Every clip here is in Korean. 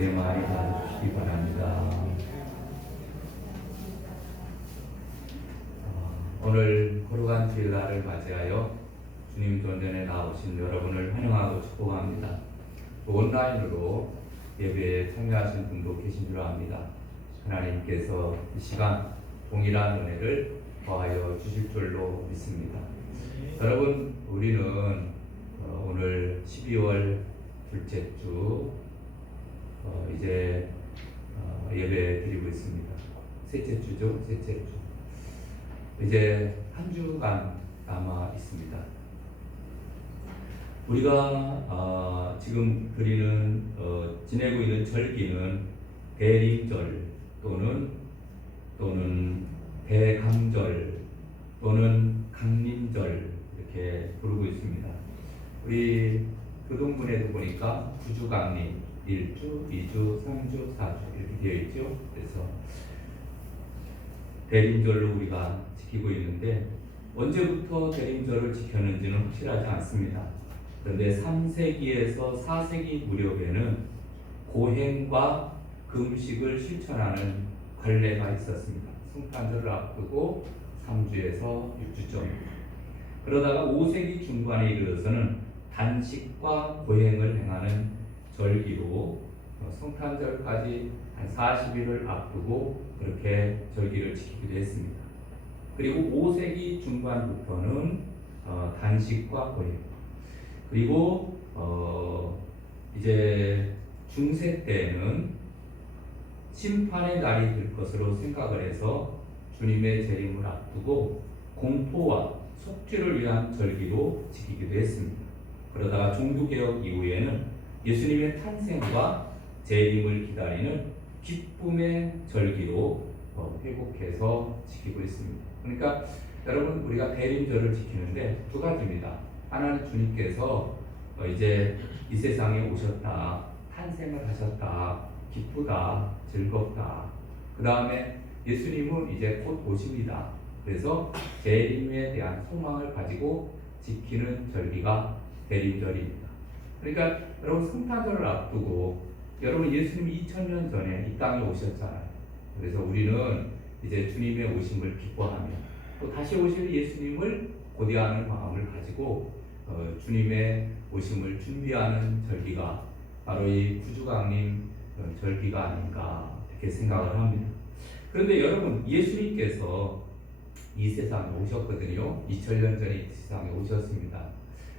우리의 말이 받아주시기 바랍니다. 오늘 거룩한 주일날을 맞이하여 주님 존전에 나오신 여러분을 환영하고 축복합니다. 온라인으로 예배에 참여하신 분도 계신 줄 압니다. 하나님께서 이 시간 동일한 은혜를 더하여 주실 줄로 믿습니다. 여러분, 우리는 오늘 12월 둘째 주 이제 예배 드리고 있습니다. 셋째 주죠, 셋째 주. 이제 한 주간 남아 있습니다. 우리가 지금 지내고 있는 절기는 대림절 또는 대강절 또는 강림절 이렇게 부르고 있습니다. 우리 교동문에도 보니까 9주 강림, 1주, 2주, 3주, 4주 이렇게 되어 있죠. 그래서 대림절로 우리가 지키고 있는데 언제부터 대림절을 지켰는지는 확실하지 않습니다. 그런데 3세기에서 4세기 무렵에는 고행과 금식을 실천하는 관례가 있었습니다. 성탄절을 앞두고 3주에서 6주 정도. 그러다가 5세기 중반에 이르러서는 단식과 고행을 행하는 절기로 성탄절까지 한 40일을 앞두고 그렇게 절기를 지키기도 했습니다. 그리고 5세기 중반부터는 단식과 고행, 그리고 이제 중세 때는 심판의 날이 될 것으로 생각을 해서 주님의 재림을 앞두고 공포와 속죄를 위한 절기로 지키기도 했습니다. 그러다가 종교개혁 이후에는 예수님의 탄생과 재림을 기다리는 기쁨의 절기로 회복해서 지키고 있습니다. 그러니까 여러분, 우리가 대림절을 지키는데 두 가지입니다. 하나는 주님께서 이제 이 세상에 오셨다, 탄생을 하셨다, 기쁘다, 즐겁다. 그 다음에 예수님은 이제 곧 오십니다. 그래서 재림에 대한 소망을 가지고 지키는 절기가 대림절입니다. 그러니까 여러분, 성탄절을 앞두고 여러분, 예수님이 2000년 전에 이 땅에 오셨잖아요. 그래서 우리는 이제 주님의 오심을 기뻐하며 또 다시 오실 예수님을 고대하는 마음을 가지고 주님의 오심을 준비하는 절기가 바로 이 구주강림 절기가 아닌가 이렇게 생각을 합니다. 그런데 여러분, 예수님께서 이 세상에 오셨거든요. 2000년 전에 이 세상에 오셨습니다.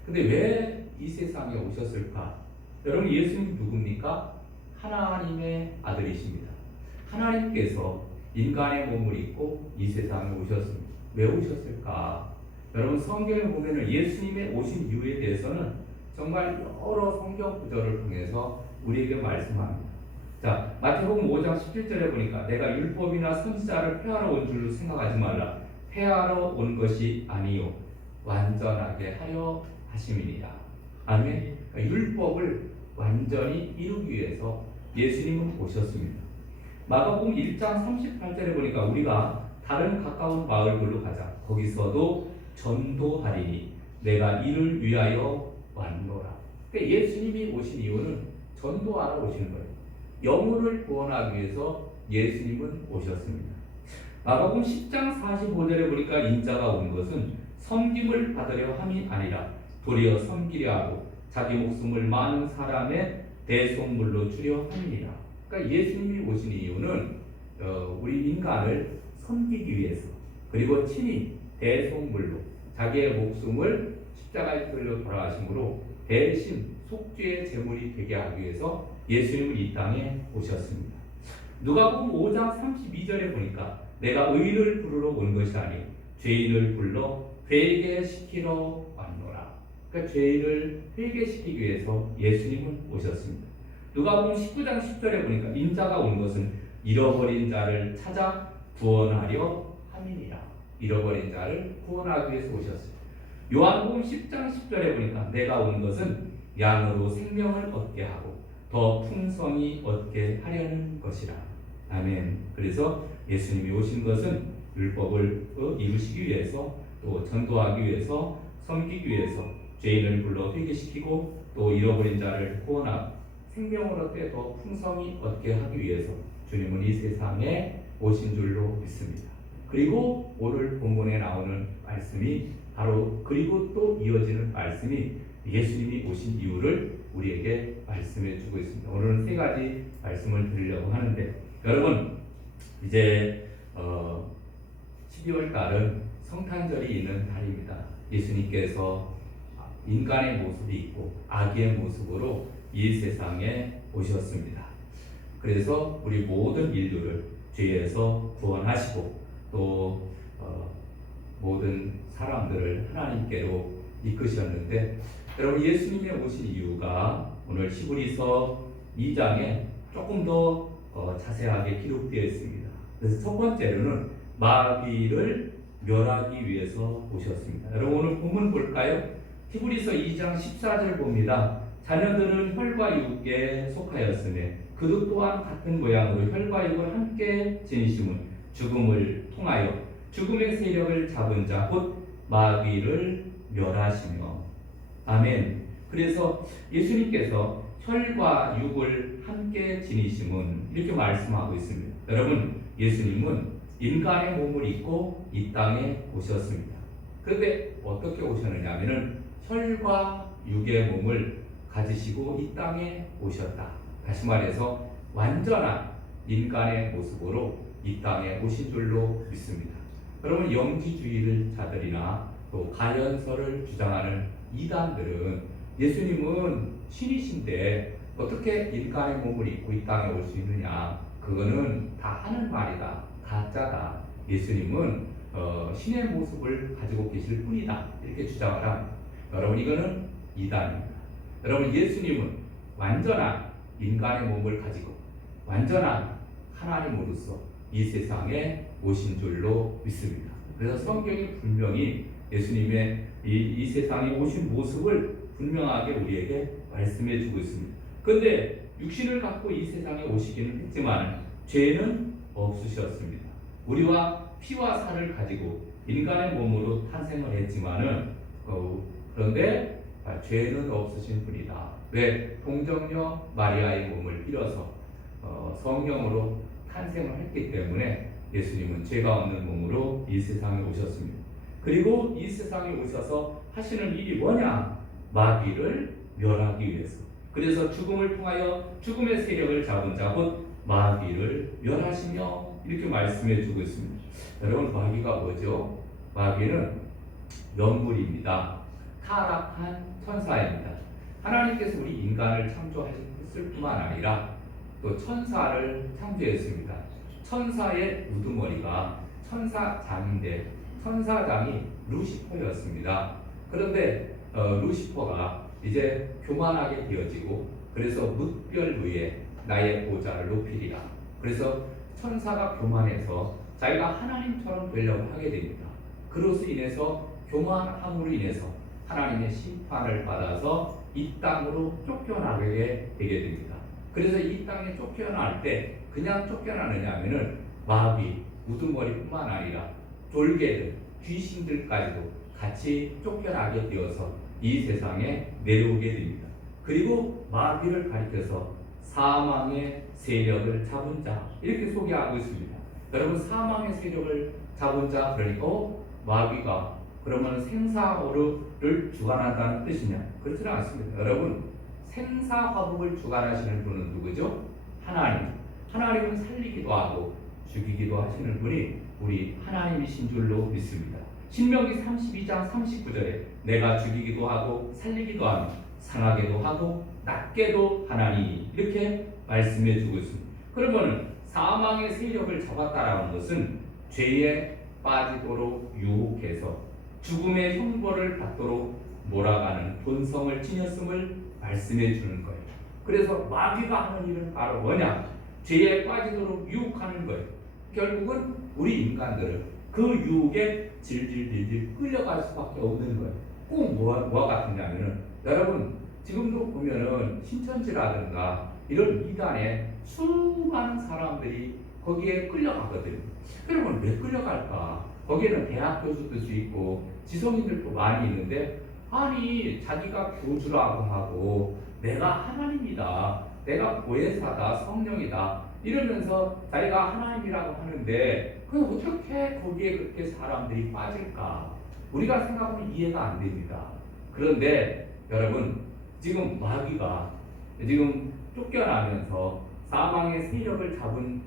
근데 왜 이 세상에 오셨을까? 여러분, 예수님 누굽니까? 하나님의 아들이십니다. 하나님께서 인간의 몸을 입고 이 세상에 오셨습니다. 왜 오셨을까? 여러분, 성경에 보면 예수님의 오신 이유에 대해서는 정말 여러 성경 구절을 통해서 우리에게 말씀합니다. 자, 마태복음 5장 17절에 보니까 내가 율법이나 선지자를 폐하러 온 줄로 생각하지 말라. 폐하러 온 것이 아니요 완전하게 하려 하심이니라. 아멘. 그러니까 율법을 완전히 이루기 위해서 예수님은 오셨습니다. 마가복음 1장 38절에 보니까 우리가 다른 가까운 마을들로 가자. 거기서도 전도하리니 내가 이를 위하여 왔노라. 그러니까 예수님이 오신 이유는 전도하러 오시는 거예요. 영혼을 구원하기 위해서 예수님은 오셨습니다. 마가복음 10장 45절에 보니까 인자가 온 것은 섬김을 받으려 함이 아니라 도리어 섬기려 하고 자기 목숨을 많은 사람의 대속물로 주려 함이니라. 그러니까 예수님이 오신 이유는 우리 인간을 섬기기 위해서, 그리고 친히 대속물로 자기의 목숨을 십자가에 끌려 돌아가심으로 대신 속죄의 제물이 되게 하기 위해서 예수님은 이 땅에 오셨습니다. 누가복음 5장 32절에 보니까 내가 의인을 부르러 온 것이 아니 죄인을 불러 회개시키러 왔노라. 그러니까 죄인을 회개시키기 위해서 예수님은 오셨습니다. 누가복음 19장 10절에 보니까 인자가 온 것은 잃어버린 자를 찾아 구원하려 함이니라. 잃어버린 자를 구원하기 위해서 오셨어요. 요한복음 10장 10절에 보니까 내가 온 것은 양으로 생명을 얻게 하고 더 풍성히 얻게 하려는 것이라. 아멘. 그래서 예수님이 오신 것은 율법을 이루시기 위해서, 또 전도하기 위해서, 섬기기 위해서, 죄인을 불러 회개시키고 또 잃어버린 자를 구원하고 생명을 얻되 더 풍성히 얻게 하기 위해서 주님은 이 세상에 오신 줄로 믿습니다. 그리고 오늘 본문에 나오는 말씀이 바로 그리고 또 이어지는 말씀이 예수님이 오신 이유를 우리에게 말씀해 주고 있습니다. 오늘은 세 가지 말씀을 드리려고 하는데, 여러분 이제 12월 달은 성탄절이 있는 달입니다. 예수님께서 인간의 모습이 있고 아기의 모습으로 이 세상에 오셨습니다. 그래서 우리 모든 인류를 죄에서 구원하시고 또 모든 사람들을 하나님께로 이끄셨는데, 여러분 예수님이 오신 이유가 오늘 히브리서 2장에 조금 더 자세하게 기록되어 있습니다. 그래서 첫 번째로는 마귀를 멸하기 위해서 오셨습니다. 여러분 오늘 본문 볼까요? 히브리서 2장 14절 봅니다. 자녀들은 혈과 육에 속하였으며 그도 또한 같은 모양으로 혈과 육을 함께 지니심은 죽음을 통하여 죽음의 세력을 잡은 자 곧 마귀를 멸하시며. 아멘. 그래서 예수님께서 혈과 육을 함께 지니심은 이렇게 말씀하고 있습니다. 여러분 예수님은 인간의 몸을 입고 이 땅에 오셨습니다. 그런데 어떻게 오셨느냐 하면은 혈과 육의 몸을 가지시고 이 땅에 오셨다. 다시 말해서 완전한 인간의 모습으로 이 땅에 오신 줄로 믿습니다. 여러분 영지주의 자들이나 또 가련설을 주장하는 이단들은 예수님은 신이신데 어떻게 인간의 몸을 입고 이 땅에 올 수 있느냐, 그거는 다 하는 말이다, 가짜다, 예수님은 신의 모습을 가지고 계실 뿐이다, 이렇게 주장을 합니다. 여러분 이거는 이단입니다. 여러분 예수님은 완전한 인간의 몸을 가지고 완전한 하나님으로서 이 세상에 오신 줄로 믿습니다. 그래서 성경이 분명히 예수님의 이 세상에 오신 모습을 분명하게 우리에게 말씀해 주고 있습니다. 그런데 육신을 갖고 이 세상에 오시기는 했지만 죄는 없으셨습니다. 우리와 피와 살을 가지고 인간의 몸으로 탄생을 했지만은 그런데 죄는 없으신 분이다. 왜? 동정녀 마리아의 몸을 빌어서 성령으로 탄생을 했기 때문에 예수님은 죄가 없는 몸으로 이 세상에 오셨습니다. 그리고 이 세상에 오셔서 하시는 일이 뭐냐? 마귀를 멸하기 위해서. 그래서 죽음을 통하여 죽음의 세력을 잡은 자 곧 마귀를 멸하시며 이렇게 말씀해 주고 있습니다. 여러분 마귀가 뭐죠? 마귀는 영물입니다. 타락한 천사입니다. 하나님께서 우리 인간을 창조하셨을 뿐만 아니라 또 천사를 창조했습니다. 천사의 우두머리가 천사장인데 천사장이 루시퍼였습니다. 그런데 루시퍼가 이제 교만하게 되어지고 그래서 뭇별 위에 나의 보좌를 높이리라. 그래서 천사가 교만해서 자기가 하나님처럼 되려고 하게 됩니다. 그로서 인해서 교만함으로 인해서 하나님의 심판을 받아서 이 땅으로 쫓겨나게 되게 됩니다. 그래서 이 땅에 쫓겨날 때 그냥 쫓겨나느냐 하면은 마귀, 우두머리뿐만 아니라 졸개들, 귀신들까지도 같이 쫓겨나게 되어서 이 세상에 내려오게 됩니다. 그리고 마귀를 가리켜서 사망의 세력을 잡은 자 이렇게 소개하고 있습니다. 여러분 사망의 세력을 잡은 자 그러니까 마귀가 그러면 생사호를 주관한다는 뜻이냐? 그렇지는 않습니다. 여러분 생사화복을 주관하시는 분은 누구죠? 하나님. 하나님은 살리기도 하고 죽이기도 하시는 분이 우리 하나님이신 줄로 믿습니다. 신명기 32장 39절에 내가 죽이기도 하고 살리기도 하며 상하게도 하고 낫게도 하나니 이렇게 말씀해 주고 있습니다. 그러면 사망의 세력을 잡았다라는 것은 죄에 빠지도록 유혹해서 죽음의 형벌을 받도록 몰아가는 본성을 지녔음을 말씀해 주는 거예요. 그래서 마귀가 하는 일은 바로 뭐냐? 죄에 빠지도록 유혹하는 거예요. 결국은 우리 인간들을 그 유혹에 질질질질 끌려갈 수밖에 없는 거예요. 꼭 뭐가 같으냐면은 여러분 지금도 보면은 신천지라든가 이런 이단에 수많은 사람들이 거기에 끌려가거든요. 여러분 왜 끌려갈까? 거기에는 대학 교수도 있고 지성인들도 많이 있는데 아니 자기가 교주라고 하고 내가 하나님이다, 내가 보혜사다, 성령이다 이러면서 자기가 하나님이라고 하는데 그럼 어떻게 거기에 그렇게 사람들이 빠질까? 우리가 생각하면 이해가 안 됩니다. 그런데 여러분, 지금 마귀가 지금 쫓겨나면서 사망의 세력을 잡은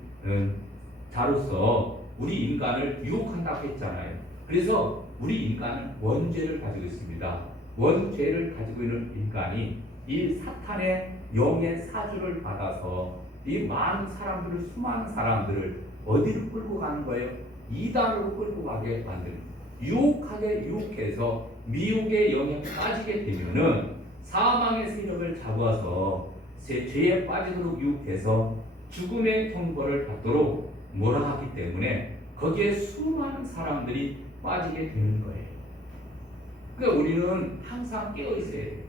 자로서 우리 인간을 유혹한다고 했잖아요. 그래서 우리 인간은 원죄를 가지고 있습니다. 원죄를 가지고 있는 인간이 이 사탄의 영의 사주를 받아서 이 많은 사람들을, 수많은 사람들을 어디로 끌고 가는 거예요? 이단으로 끌고 가게 만드는, 유혹하게 유혹해서 미혹의 영에 빠지게 되면은 사망의 세력을 잡아서 죄에 빠지도록 유혹해서 죽음의 형벌을 받도록 몰아가기 때문에 거기에 수많은 사람들이 빠지게 되는 거예요. 그러니까 우리는 항상 깨어 있어야 돼요.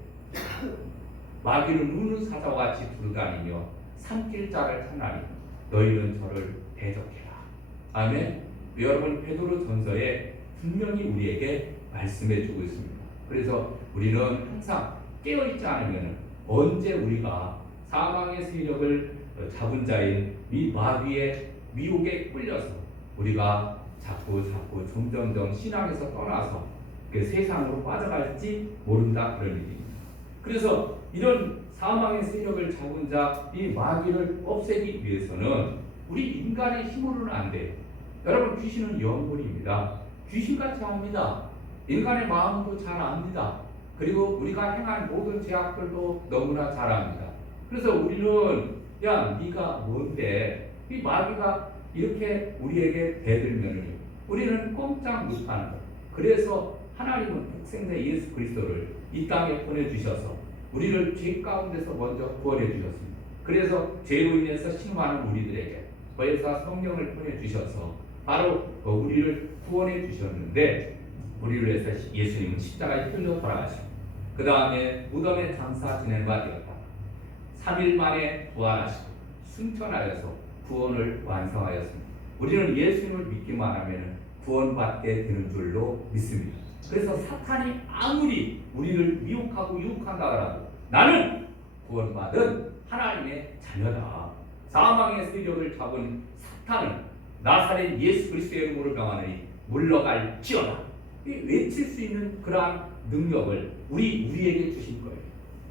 마귀는 우는 사자와 같이 두루다니며 삼킬 자를 찾나니 너희는 저를 대적해라. 아멘. 여러분, 베드로 전서에 분명히 우리에게 말씀해 주고 있습니다. 그래서 우리는 항상 깨어 있지 않으면 언제 우리가 사망의 세력을 잡은 자인 이 마귀의 미혹에 끌려서 우리가 자꾸 점점점 신앙에서 떠나서 그 세상으로 빠져갈지 모른다, 그런 얘기입니다. 그래서 이런 사망의 세력을 잡은 자 이 마귀를 없애기 위해서는 우리 인간의 힘으로는 안 돼요. 여러분, 귀신은 영혼입니다. 귀신같이 합니다. 인간의 마음도 잘 압니다. 그리고 우리가 행한 모든 죄악들도 너무나 잘 압니다. 그래서 우리는 야, 네가 뭔데? 이 마귀가 이렇게 우리에게 대들면 우리는 꼼짝 못하는 거예요. 그래서 하나님은 독생자 예수 그리스도를 이 땅에 보내주셔서 우리를 죄 가운데서 먼저 구원해 주셨습니다. 그래서 죄로 인해서 신음하는 우리들에게 보혜사 성령을 보내주셔서 바로 우리를 구원해 주셨는데, 우리를 위해서 예수님은 십자가에 끌려 돌아가시고 그 다음에 무덤에 장사 지낸 바 되었다. 3일 만에 부활하시고 승천하여서 구원을 완성하였습니다. 우리는 예수님을 믿기만 하면 구원받게 되는 줄로 믿습니다. 그래서 사탄이 아무리 우리를 미혹하고 유혹한다 하라도 나는 구원받은 하나님의 자녀다. 사망의 세력을 잡은 사탄은 나사렛 예수 그리스도의 이름으로 명하노니 물러갈지어다. 외칠 수 있는 그러한 능력을 우리에게 주신 거예요.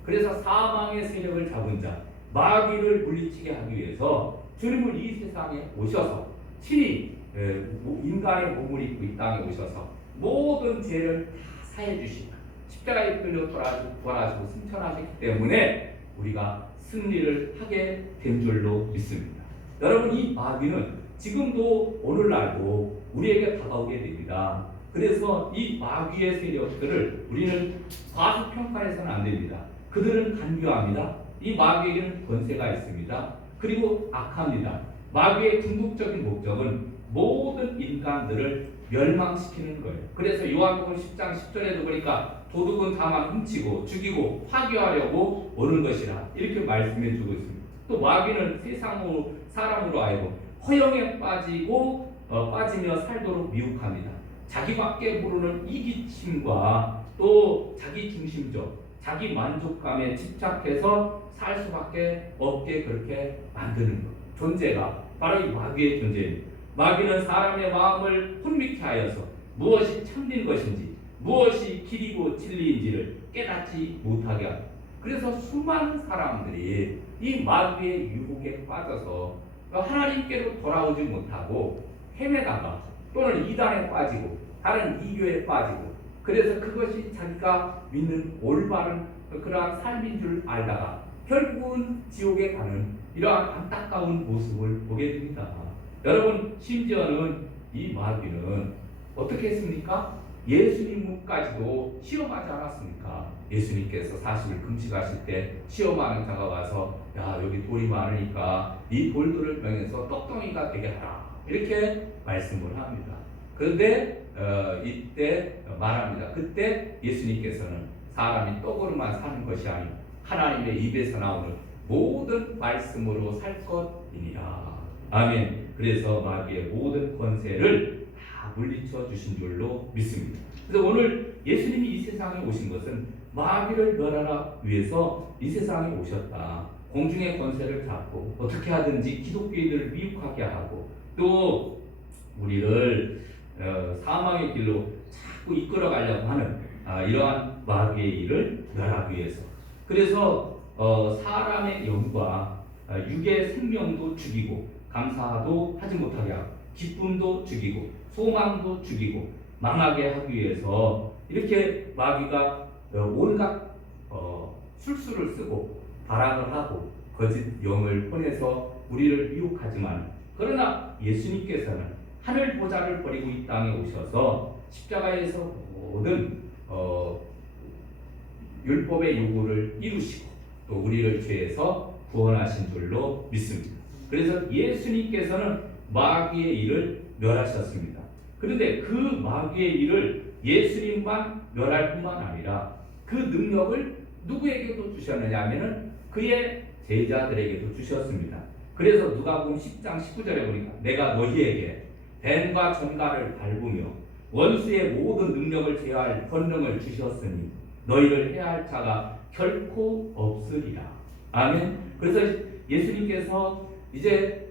그래서 사망의 세력을 잡은 자 마귀를 물리치게 하기 위해서 주님은 이 세상에 오셔서 친히 인간의 몸을 입고 이 땅에 오셔서 모든 죄를 다 사해 주시고 십자가에 끌려 돌아가시고 부활하시고 승천하셨기 때문에 우리가 승리를 하게 된 줄로 믿습니다. 여러분, 이 마귀는 지금도 오늘날도 우리에게 다가오게 됩니다. 그래서 이 마귀의 세력들을 우리는 과소평가해서는 안 됩니다. 그들은 간교합니다. 이 마귀에게는 권세가 있습니다. 그리고 악합니다. 마귀의 궁극적인 목적은 모든 인간들을 멸망시키는 거예요. 그래서 요한복음 10장 10절에도 보니까 도둑은 다만 훔치고 죽이고 파괴하려고 오는 것이라 이렇게 말씀해 주고 있습니다. 또 마귀는 세상으로 사람으로 하여금 허영에 빠지며 살도록 미혹합니다. 자기밖에 모르는 이기심과 또 자기 중심적, 자기 만족감에 집착해서 살 수밖에 없게 그렇게 만드는 것. 존재가 바로 이 마귀의 존재입니다. 마귀는 사람의 마음을 혼미케 하여서 무엇이 참된 것인지, 무엇이 길이고 진리인지를 깨닫지 못하게 합니다. 그래서 수많은 사람들이 이 마귀의 유혹에 빠져서 하나님께로 돌아오지 못하고 헤매다가 또는 이단에 빠지고 다른 이교에 빠지고, 그래서 그것이 자기가 믿는 올바른 그러한 삶인 줄 알다가 결국은 지옥에 가는 이러한 안타까운 모습을 보게 됩니다. 여러분, 심지어는 이 마귀는 어떻게 했습니까? 예수님까지도 시험하지 않았습니까? 예수님께서 40일 금식하실 때 시험하는 자가 와서 야, 여기 돌이 많으니까 이 돌들을 명해서 떡덩이가 되게 하라 이렇게 말씀을 합니다. 그런데 이때 말합니다. 그때 예수님께서는 사람이 떡으로만 사는 것이 아니고 하나님의 입에서 나오는 모든 말씀으로 살 것이니라. 아멘. 그래서 마귀의 모든 권세를 다 물리쳐 주신 줄로 믿습니다. 그래서 오늘 예수님이 이 세상에 오신 것은 마귀를 멸하라 위해서 이 세상에 오셨다. 공중의 권세를 잡고 어떻게 하든지 기독교인들을 미혹하게 하고 또 우리를 사망의 길로 자꾸 이끌어가려고 하는 이러한 마귀의 일을 멸하기 위해서. 그래서 사람의 영과 육의 생명도 죽이고 감사도 하지 못하게 하고 기쁨도 죽이고 소망도 죽이고 망하게 하기 위해서 이렇게 마귀가 온갖 술수를 쓰고 발악을 하고 거짓 영을 보내서 우리를 미혹하지만, 그러나 예수님께서는 하늘 보좌를 버리고 이 땅에 오셔서 십자가에서 모든 율법의 요구를 이루시고 또 우리를 죄에서 구원하신 줄로 믿습니다. 그래서 예수님께서는 마귀의 일을 멸하셨습니다. 그런데 그 마귀의 일을 예수님만 멸할 뿐만 아니라 그 능력을 누구에게도 주셨느냐 하면은 그의 제자들에게도 주셨습니다. 그래서 누가복음 10장 19절에 보니까 내가 너희에게 뱀과 전갈을 밟으며 원수의 모든 능력을 제어할 권능을 주셨으니 너희를 해할 자가 결코 없으리라. 아멘. 그래서 예수님께서 이제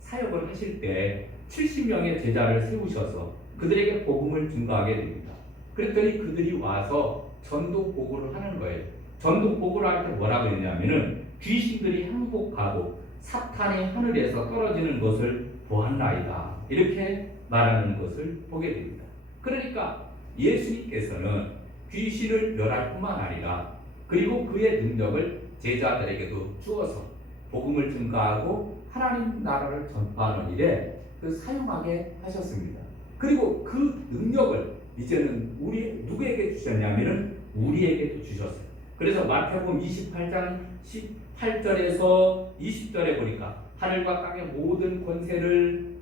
사역을 하실 때 70명의 제자를 세우셔서 그들에게 복음을 증거하게 됩니다. 그랬더니 그들이 와서 전도 보고를 하는 거예요. 전도 보고를 할 때 뭐라고 했냐면은 귀신들이 항복하고 사탄이 하늘에서 떨어지는 것을 보았나이다. 이렇게 말하는 것을 보게 됩니다. 그러니까 예수님께서는 귀신을 멸할 뿐만 아니라 그리고 그의 능력을 제자들에게도 주어서 복음을 증거하고 하나님 나라를 전파하는 일에 사용하게 하셨습니다. 그리고 그 능력을 이제는 누구에게 주셨냐면은 우리에게도 주셨어요. 그래서 마태복음 28장 18절에서 20절에 보니까 하늘과 땅의 모든 권세를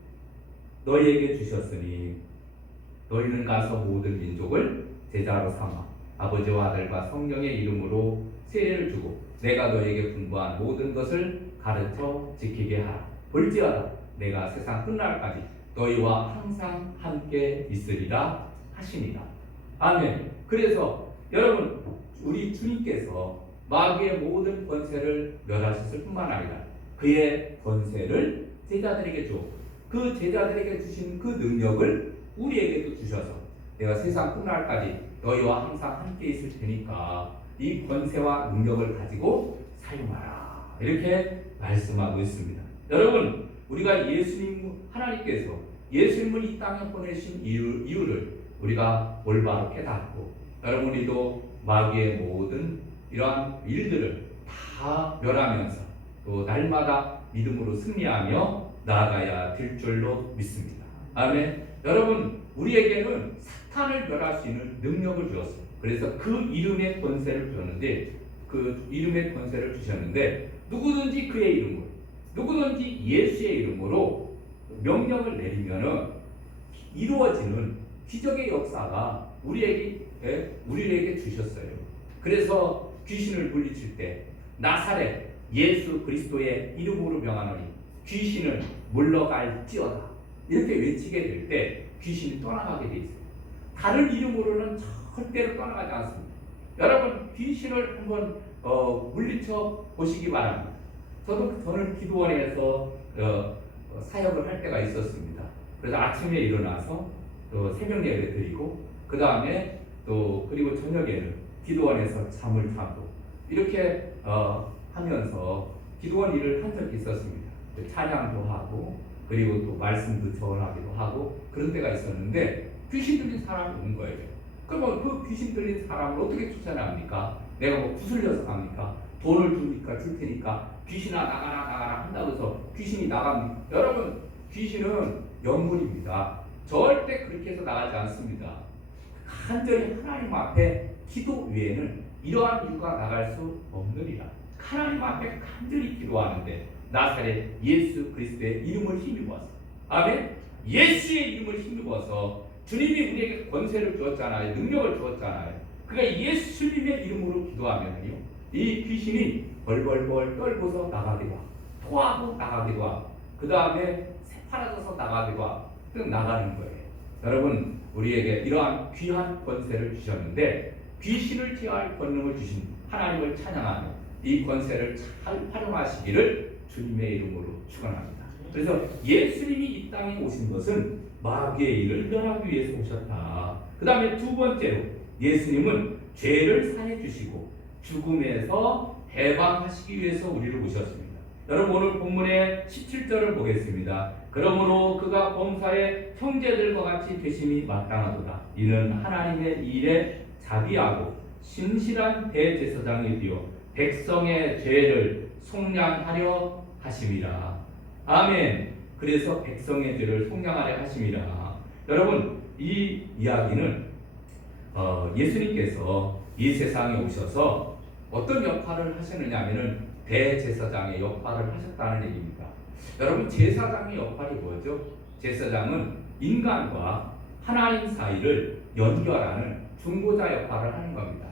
너희에게 주셨으니 너희는 가서 모든 민족을 제자로 삼아 아버지와 아들과 성령의 이름으로 세례를 주고 내가 너희에게 분부한 모든 것을 가르쳐 지키게 하라. 볼지어다 내가 세상 끝날까지 너희와 항상 함께 있으리라 하시니라. 아멘. 그래서 여러분, 우리 주님께서 마귀의 모든 권세를 멸하셨을 뿐만 아니라 그의 권세를 제자들에게 주었고 그 제자들에게 주신 그 능력을 우리에게도 주셔서 내가 세상 끝날까지 너희와 항상 함께 있을 테니까 이 권세와 능력을 가지고 사용하라. 이렇게 말씀하고 있습니다. 여러분, 우리가 하나님께서 예수님을 이 땅에 보내신 이유를 우리가 올바로 깨닫고 여러분이도 마귀의 모든 이러한 일들을 다 멸하면서 또 날마다 믿음으로 승리하며 나아가야 될 줄로 믿습니다. 아멘. 여러분, 우리에게는 사탄을 멸할 수 있는 능력을 주었어요. 그래서 그 이름의 권세를 주셨는데 누구든지 그의 이름으로, 누구든지 예수의 이름으로 명령을 내리면은 이루어지는 기적의 역사가 우리에게 주셨어요. 그래서 귀신을 물리칠 때 나사렛 예수 그리스도의 이름으로 명하노니 귀신을 물러갈지어다 이렇게 외치게 될 때 귀신이 떠나가게 돼 있어요. 다른 이름으로는 절대로 떠나가지 않습니다. 여러분, 귀신을 한번 물리쳐 보시기 바랍니다. 저는 기도원에서 사역을 할 때가 있었습니다. 그래서 아침에 일어나서 새벽 예배 드리고 그 다음에 그리고 저녁에는 기도원에서 잠을 자고 이렇게 하면서 기도원 일을 한 적이 있었습니다. 찬양도 하고 그리고 또 말씀도 전하기도 하고 그런 때가 있었는데 귀신 들린 사람이 온 거예요. 그러면 그 귀신 들린 사람을 어떻게 쫓아냅니까? 내가 뭐 구슬려서 갑니까? 돈을 줄 테니까 귀신아 나가라 한다고 해서 귀신이 나갑니다. 여러분, 귀신은 영물입니다. 절대 그렇게 해서 나가지 않습니다. 간절히 하나님 앞에 기도 외에는 이러한 이유가 나갈 수 없느니라. 하나님 앞에 간절히 기도하는데 나사렛 예수 그리스도의 이름을 힘입어서, 아멘. 예수의 이름을 힘입어서 주님이 우리에게 권세를 주었잖아요. 능력을 주었잖아요. 그러니까 예수님의 이름으로 기도하면요 이 귀신이 벌벌벌 떨고서 나가기도 하고 토하고 나가기도 하고 그 다음에 새파라져서 나가기도 하고 나가는 거예요. 여러분, 우리에게 이러한 귀한 권세를 주셨는데 귀신을 제어할 권능을 주신 하나님을 찬양하며 이 권세를 잘 활용하시기를 주님의 이름으로 축원합니다. 그래서 예수님이 이 땅에 오신 것은 마귀의 일을 멸하기 위해서 오셨다. 그 다음에 두 번째로 예수님은 죄를 사해 주시고 죽음에서 해방하시기 위해서 우리를 오셨습니다. 여러분 오늘 본문의 17절을 보겠습니다. 그러므로 그가 범사의 형제들과 같이 되심이 마땅하도다. 이는 하나님의 일에 자비하고 신실한 대제사장이 되어 백성의 죄를 속량하려 하심이라. 아멘. 그래서 백성의 죄를 속량하려 하심이라. 여러분 이 이야기는 예수님께서 이 세상에 오셔서 어떤 역할을 하셨느냐 하면은 대제사장의 역할을 하셨다는 얘기입니다. 여러분 제사장의 역할이 뭐죠? 제사장은 인간과 하나님 사이를 연결하는 중보자 역할을 하는 겁니다.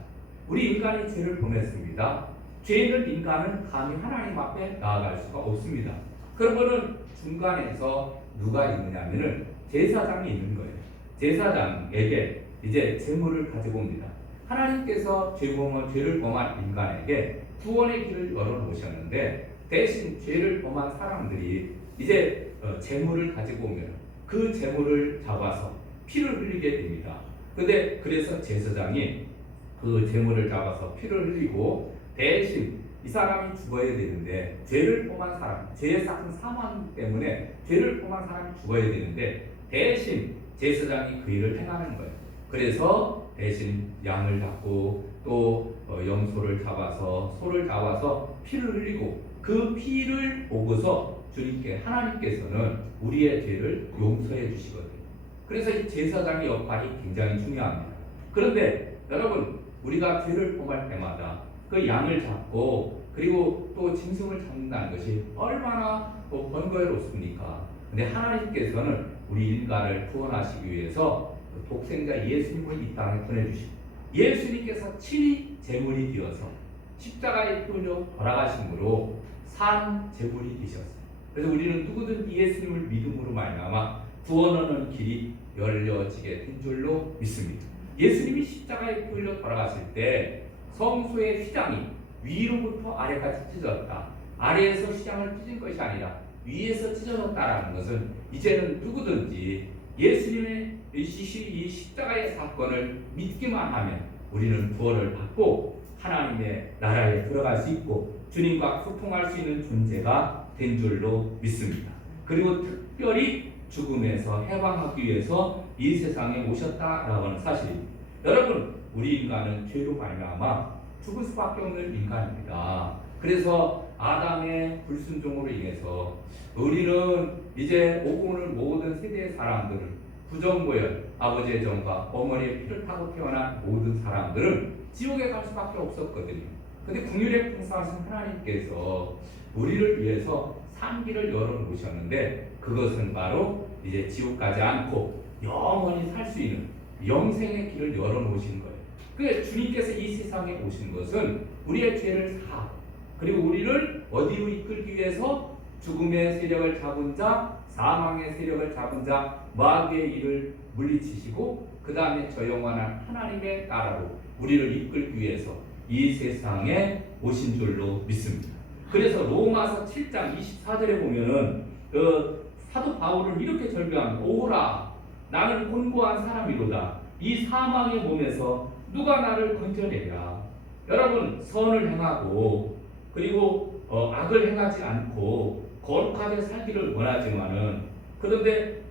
우리 인간이 죄를 범했습니다. 죄를 인간은 감히 하나님 앞에 나아갈 수가 없습니다. 그러면은 중간에서 누가 있느냐면은 제사장이 있는 거예요. 제사장에게 이제 제물을 가지고 옵니다. 하나님께서 죄를 범한 인간에게 구원의 길을 열어놓으셨는데 대신 죄를 범한 사람들이 이제 제물을 가지고 오면 그 제물을 잡아서 피를 흘리게 됩니다. 그래서 제사장이 그 제물을 잡아서 피를 흘리고 대신 이 사람이 죽어야 되는데 죄를 범한 사람, 죄의 싹은 사망 때문에 죄를 범한 사람이 죽어야 되는데 대신 제사장이 그 일을 행하는 거예요. 그래서 대신 양을 잡고 또 염소를 잡아서 소를 잡아서 피를 흘리고 그 피를 보고서 하나님께서는 우리의 죄를 용서해 주시거든요. 그래서 이 제사장의 역할이 굉장히 중요합니다. 그런데 여러분 우리가 죄를 범할 때마다 그 양을 잡고 그리고 또 짐승을 잡는다는 것이 얼마나 번거롭습니까? 근데 하나님께서는 우리 인간을 구원하시기 위해서 독생자 예수님을 이 땅에 보내주시고 예수님께서 친히 제물이 되어서 십자가에 피 흘려 돌아가심으로 산 제물이 되셨어요. 그래서 우리는 누구든 예수님을 믿음으로 말미암아 구원하는 길이 열려지게 된 줄로 믿습니다. 예수님이 십자가에 피 흘려 돌아가실 때 성소의 휘장이 위로부터 아래까지 찢어졌다. 아래에서 휘장을 찢은 것이 아니라 위에서 찢어졌다라는 것은 이제는 누구든지 예수님의 이 십자가의 사건을 믿기만 하면 우리는 구원을 받고 하나님의 나라에 들어갈 수 있고 주님과 소통할 수 있는 존재가 된 줄로 믿습니다. 그리고 특별히 죽음에서 해방하기 위해서 이 세상에 오셨다라고 하는 사실입니다. 여러분 우리 인간은 죄로 말미암아 죽을 수밖에 없는 인간입니다. 그래서 아담의 불순종으로 인해서 우리는 이제 오고 오는 모든 세대의 사람들은 부정고열, 아버지의 정과 어머니의 피를 타고 태어난 모든 사람들은 지옥에 갈 수밖에 없었거든요. 근데 긍휼에 풍성하신 하나님께서 우리를 위해서 산길을 열어놓으셨는데 그것은 바로 이제 지옥 가지 않고 영원히 살 수 있는 영생의 길을 열어놓으신 거예요. 그 주님께서 이 세상에 오신 것은 우리의 죄를 사 그리고 우리를 어디로 이끌기 위해서 죽음의 세력을 잡은 자, 사망의 세력을 잡은 자, 마귀의 일을 물리치시고 그 다음에 저 영원한 하나님의 나라로 우리를 이끌기 위해서 이 세상에 오신 줄로 믿습니다. 그래서 로마서 7장 24절에 보면은 사도 바울은 이렇게 절규합니다. 오라 나는 곤고한 사람이로다. 이 사망의 몸에서 누가 나를 건져내랴. 여러분 선을 행하고 그리고 악을 행하지 않고 거룩하게 살기를 원하지만은 그런데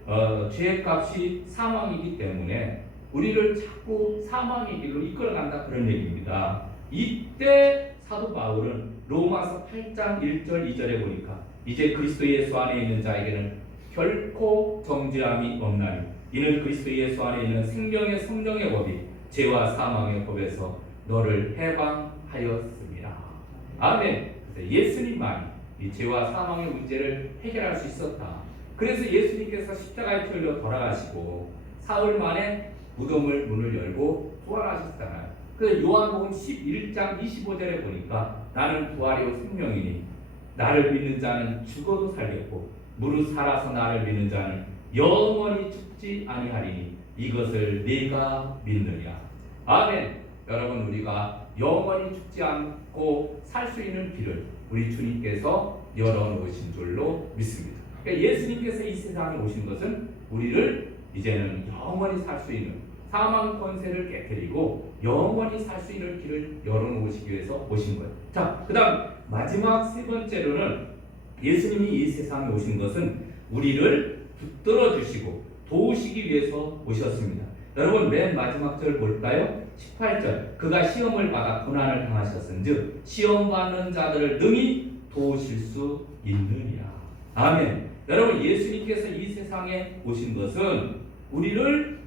죄의 값이 사망이기 때문에 우리를 자꾸 사망의 길로 이끌어간다 그런 얘기입니다. 이때 사도 바울은 로마서 8장 1절 2절에 보니까 이제 그리스도 예수 안에 있는 자에게는 결코 정죄함이 없나니 이는 그리스도 예수 안에 있는 생명의 성령의 법이 죄와 사망의 법에서 너를 해방하였습니다. 아멘. 예수님만이 이 죄와 사망의 문제를 해결할 수 있었다. 그래서 예수님께서 십자가에 피 흘려 돌아가시고 사흘 만에 무덤을 문을 열고 부활하셨잖아요. 그래서 요한복음 11장 25절에 보니까 나는 부활이요 생명이니 나를 믿는 자는 죽어도 살겠고 무릇 살아서 나를 믿는 자는 영원히 죽지 아니하리니 이것을 네가 믿느냐. 아멘. 여러분 우리가 영원히 죽지 않고 살 수 있는 길을 우리 주님께서 열어놓으신 줄로 믿습니다. 그러니까 예수님께서 이 세상에 오신 것은 우리를 이제는 영원히 살 수 있는 사망 권세를 깨뜨리고 영원히 살 수 있는 길을 열어놓으시기 위해서 오신 거예요. 자, 그 다음 마지막 세 번째로는 예수님이 이 세상에 오신 것은 우리를 붙들어 주시고 도우시기 위해서 오셨습니다. 여러분 맨 마지막 절 볼까요? 18절 그가 시험을 받아 고난을 당하셨은즉 시험 받는 자들을 능히 도우실 수 있느니라. 아멘. 여러분 예수님께서 이 세상에 오신 것은 우리를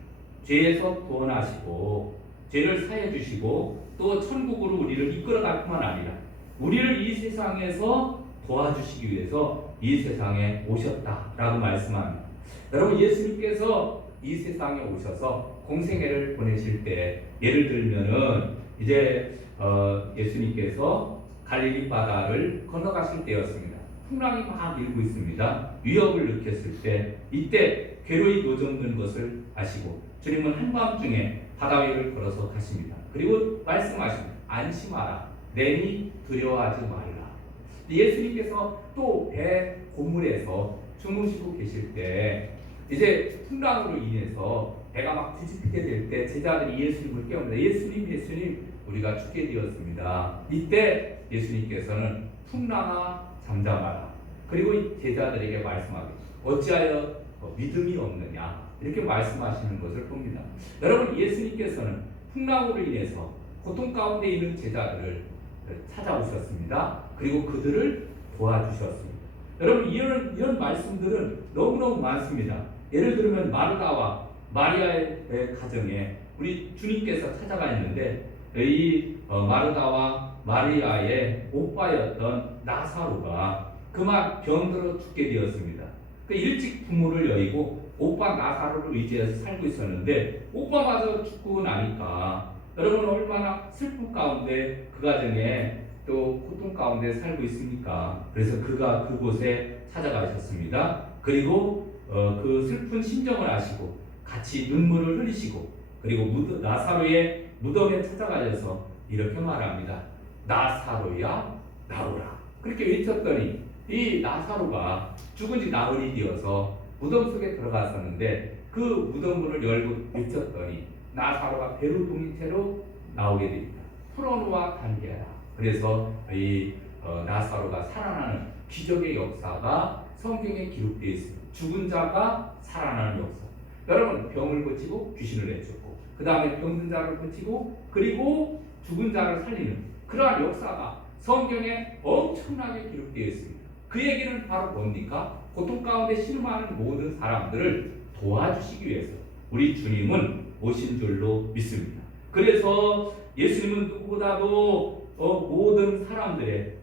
죄에서 구원하시고 죄를 사해 주시고 또 천국으로 우리를 이끌어갈 뿐만 아니라 우리를 이 세상에서 도와주시기 위해서 이 세상에 오셨다라고 말씀합니다. 여러분 예수님께서 이 세상에 오셔서 공생애를 보내실 때 예를 들면은 이제 예수님께서 갈릴리 바다를 건너가실 때였습니다. 풍랑이 막 일고 있습니다. 위협을 느꼈을 때 이때 괴로이 노젓는 것을 아시고 주님은 한밤중에 바다 위를 걸어서 가십니다. 그리고 말씀하십니다. 안심하라. 내니 두려워하지 말라. 예수님께서 또 배 고물에서 주무시고 계실 때 이제 풍랑으로 인해서 배가 막 뒤집히게 될 때 제자들이 예수님을 깨웁니다. 예수님 우리가 죽게 되었습니다. 이때 예수님께서는 풍랑아 잠잠하라. 그리고 제자들에게 말씀하기 어찌하여 믿음이 없느냐 이렇게 말씀하시는 것을 봅니다. 여러분 예수님께서는 풍랑으로 인해서 고통 가운데 있는 제자들을 찾아오셨습니다. 그리고 그들을 도와주셨습니다. 여러분 이런 말씀들은 너무너무 많습니다. 예를 들면 마르다와 마리아의 가정에 우리 주님께서 찾아가 있는데 이 마르다와 마리아의 오빠였던 나사로가 그만 병들어 죽게 되었습니다. 그 일찍 부문을 여의고 오빠 나사로를 의지해서 살고 있었는데 오빠마저 죽고 나니까 여러분 얼마나 슬픔 가운데 그 가정에 또 고통 가운데 살고 있습니까? 그래서 그가 그곳에 찾아가셨습니다. 그리고 그 슬픈 심정을 아시고 같이 눈물을 흘리시고 그리고 나사로의 무덤에 찾아가셔서 이렇게 말합니다. 나사로야 나오라. 그렇게 외쳤더니 이 나사로가 죽은 지 나흘이 되어서 무덤 속에 들어갔었는데 그 무덤 문을 열고 외쳤더니 나사로가 배로 동인 채로 나오게 됩니다. 풀어놓아 단계라. 그래서 이 나사로가 살아나는 기적의 역사가 성경에 기록되어 있습니다. 죽은 자가 살아나는 역사. 여러분 병을 고치고 귀신을 내쫓고 그 다음에 병든 자를 고치고 그리고 죽은 자를 살리는 그러한 역사가 성경에 엄청나게 기록되어 있습니다. 그 얘기는 바로 뭡니까? 고통 가운데 신음하는 모든 사람들을 도와주시기 위해서 우리 주님은 오신 줄로 믿습니다. 그래서 예수님은 누구보다도 모든 사람들의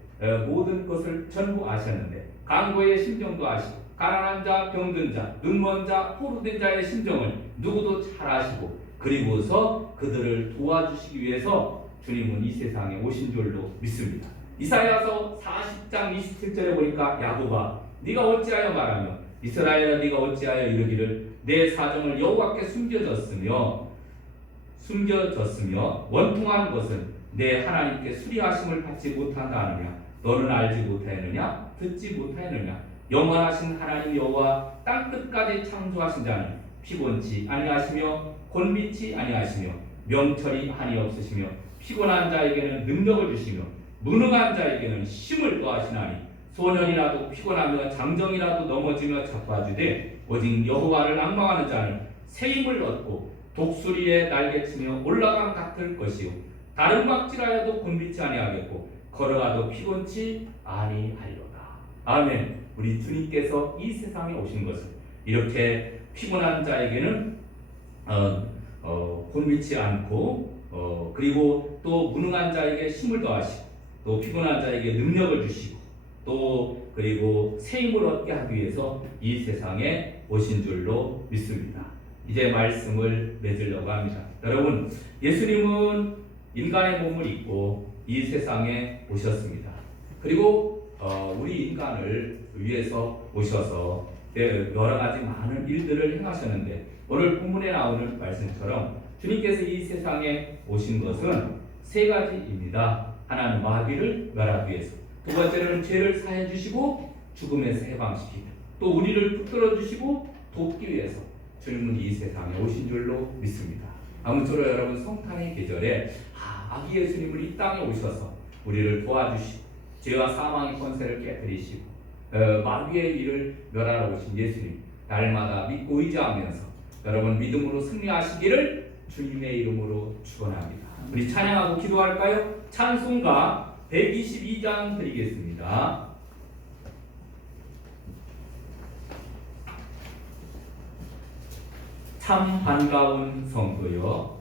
모든 것을 전부 아셨는데 강고의 심정도 아시고 가난한 자, 병든 자, 눈먼 자, 포로된 자의 심정을 누구도 잘 아시고 그리고서 그들을 도와주시기 위해서 주님은 이 세상에 오신 줄로 믿습니다. 이사야서 40장 27절에 보니까 야곱아 네가 어찌하여 말하며 이스라엘아 네가 어찌하여 이르기를 내 사정을 여호와께 숨겨졌으며 원통한 것은 내 하나님께 수리하심을 받지 못한다 하느냐 너는 알지 못하였느냐 듣지 못하였느냐 영원하신 하나님 여호와 땅끝까지 창조하신 자는 피곤치 아니하시며 곤비치 아니하시며 명철이 한이 없으시며 피곤한 자에게는 능력을 주시며 무능한 자에게는 힘을 더하시나니 소년이라도 피곤하며 장정이라도 넘어지며 자빠지되 오직 여호와를 앙망하는 자는 새 힘을 얻고 독수리에 날개치며 올라간 같을 것이요 다른 막질하여도 곤비치 아니하겠고 걸어가도 피곤치 아니하리로다. 아멘. 우리 주님께서 이 세상에 오신 것은 이렇게 피곤한 자에게는 곤비치 않고 그리고 또 무능한 자에게 힘을 더하시고 또 피곤한 자에게 능력을 주시고 또 그리고 새 힘을 얻게 하기 위해서 이 세상에 오신 줄로 믿습니다. 이제 말씀을 맺으려고 합니다. 여러분 예수님은 인간의 몸을 입고 이 세상에 오셨습니다. 그리고 우리 인간을 위해서 오셔서 여러 가지 많은 일들을 행하셨는데 오늘 본문에 나오는 말씀처럼 주님께서 이 세상에 오신 것은 세 가지입니다. 하나는 마귀를 멸하기 위해서, 두 번째로는 죄를 사해 주시고 죽음에서 해방시키고, 또 우리를 붙들어 주시고 돕기 위해서 주님은 이 세상에 오신 줄로 믿습니다. 아무쪼록 여러분 성탄의 계절에 아기 예수님을 이 땅에 오셔서 우리를 도와주시고 죄와 사망의 권세를 깨뜨리시고 마귀의 일을 멸하러 오신 예수님 날마다 믿고 의지하면서 여러분 믿음으로 승리하시기를 주님의 이름으로 축원합니다. 우리 찬양하고 기도할까요? 찬송가 122장 드리겠습니다. 참 반가운 성도여.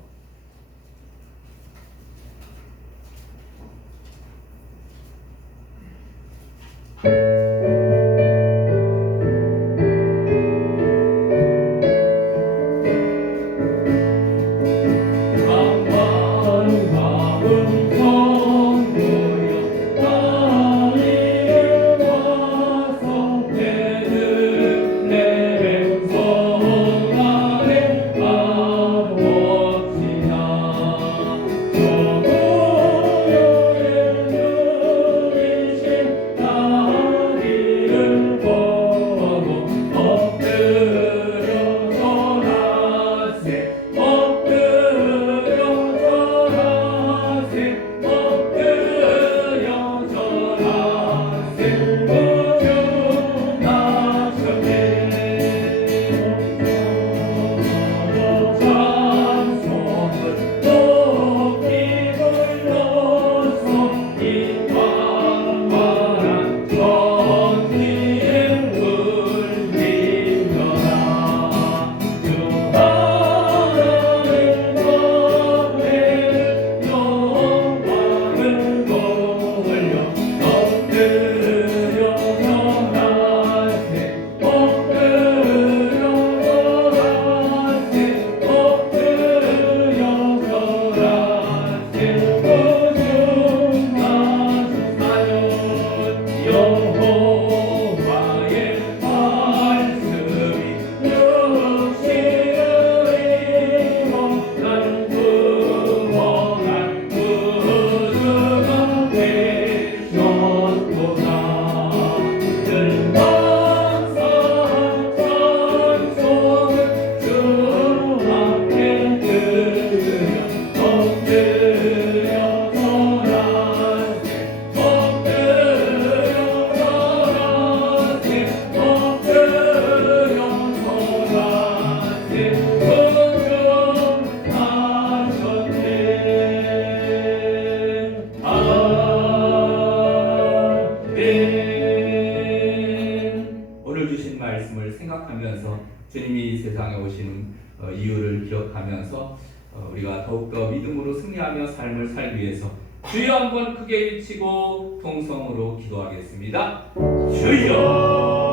주님이 이 세상에 오시는 이유를 기억하면서 우리가 더욱더 믿음으로 승리하며 삶을 살기 위해서 주여 한번 크게 외치고 통성으로 기도하겠습니다. 주여.